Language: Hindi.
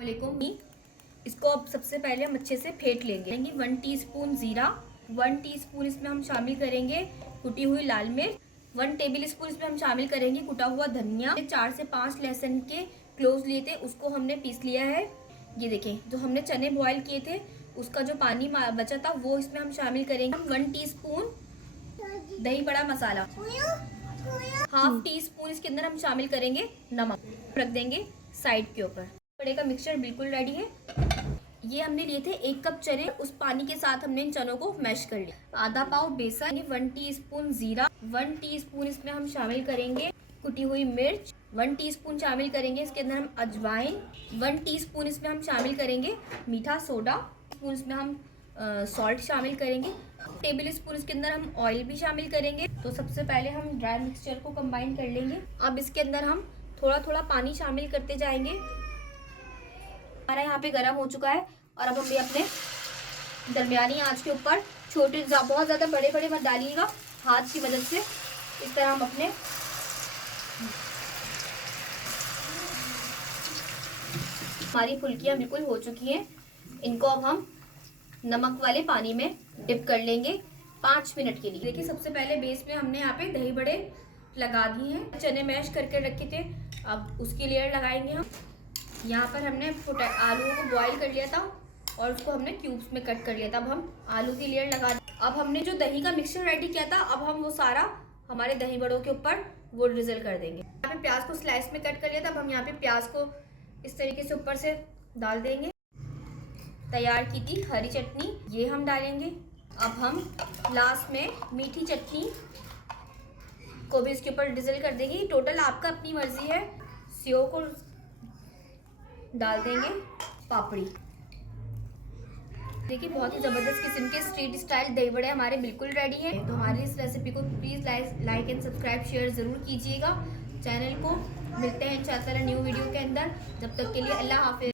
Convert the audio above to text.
वालेकुम। इसको अब सबसे पहले हम अच्छे से फेंट लेंगे। 1 टीस्पून जीरा, 1 टीस्पून इसमें हम शामिल करेंगे कुटी हुई लाल मिर्च, 1 टेबल स्पून इसमें हम शामिल करेंगे कुटा हुआ धनिया। 4 से 5 लहसुन के क्लोव्स लिए थे, उसको हमने पीस लिया है। ये देखें, जो हमने चने बॉयल किए थे उसका जो पानी बचा था वो इसमें हम शामिल करेंगे। 1 टीस्पून दही बड़ा मसाला, हाफ टी स्पून इसके अंदर हम शामिल करेंगे नमक। रख देंगे साइड के ऊपर। बड़े का मिक्सचर बिल्कुल रेडी है। ये हमने लिए थे 1 कप चने, उस पानी के साथ हमने इन चनों को मैश कर लिया। आधा पाव बेसन, 1 टीस्पून जीरा, 1 टीस्पून इसमें हम शामिल करेंगे कुटी हुई मिर्च, 1 टीस्पून शामिल करेंगे इसके अंदर हम अजवाइन, 1 टीस्पून इसमें हम शामिल करेंगे मीठा सोडा, स्पून इसमें हम सॉल्ट शामिल करेंगे, टेबल स्पून इसके अंदर हम ऑयल भी शामिल करेंगे। तो सबसे पहले हम ड्राई मिक्सचर को कंबाइन कर लेंगे। अब इसके अंदर हम थोड़ा थोड़ा पानी शामिल करते जाएंगे। हमारा यहाँ पे गर्म हो चुका है और अब हम भी अपने दरमियानी आंच के ऊपर छोटे, बहुत ज़्यादा बड़े बड़े मत डालिएगा, हाथ की मदद से इस तरह हम अपने हमारी फुल्कियाँ बिल्कुल हो चुकी हैं। इनको अब हम नमक वाले पानी में डिप कर लेंगे 5 मिनट के लिए। देखिए, सबसे पहले बेस में हमने यहाँ पे दही बड़े लगा दिए हैं। चने मैश करके रखे थे, अब उसकी लेयर लगाएंगे हम। यहाँ पर हमने आलूओं को बॉईल कर लिया था और उसको हमने क्यूब्स में कट कर लिया था। अब हम आलू की लेयर लगा दी। अब हमने जो दही का मिक्सचर रेडी किया था, अब हम वो सारा हमारे दही बड़ों के ऊपर वो ड्रिजल कर देंगे। यहाँ पे प्याज को स्लाइस में कट कर लिया था, अब हम यहाँ पे प्याज को इस तरीके से ऊपर से डाल देंगे। तैयार की थी हरी चटनी ये हम डालेंगे। अब हम लास्ट में मीठी चटनी को भी इसके ऊपर ड्रिजल कर देंगे। टोटल आपका अपनी मर्जी है। सेव को डाल देंगे, पापड़ी। देखिए, बहुत ही ज़बरदस्त किस्म के स्ट्रीट स्टाइल दही बड़े हमारे बिल्कुल रेडी हैं। तो हमारी इस रेसिपी को please like and subscribe share ज़रूर कीजिएगा। चैनल को मिलते हैं इंशाअल्लाह न्यू वीडियो के अंदर। जब तक के लिए अल्लाह हाफिज़।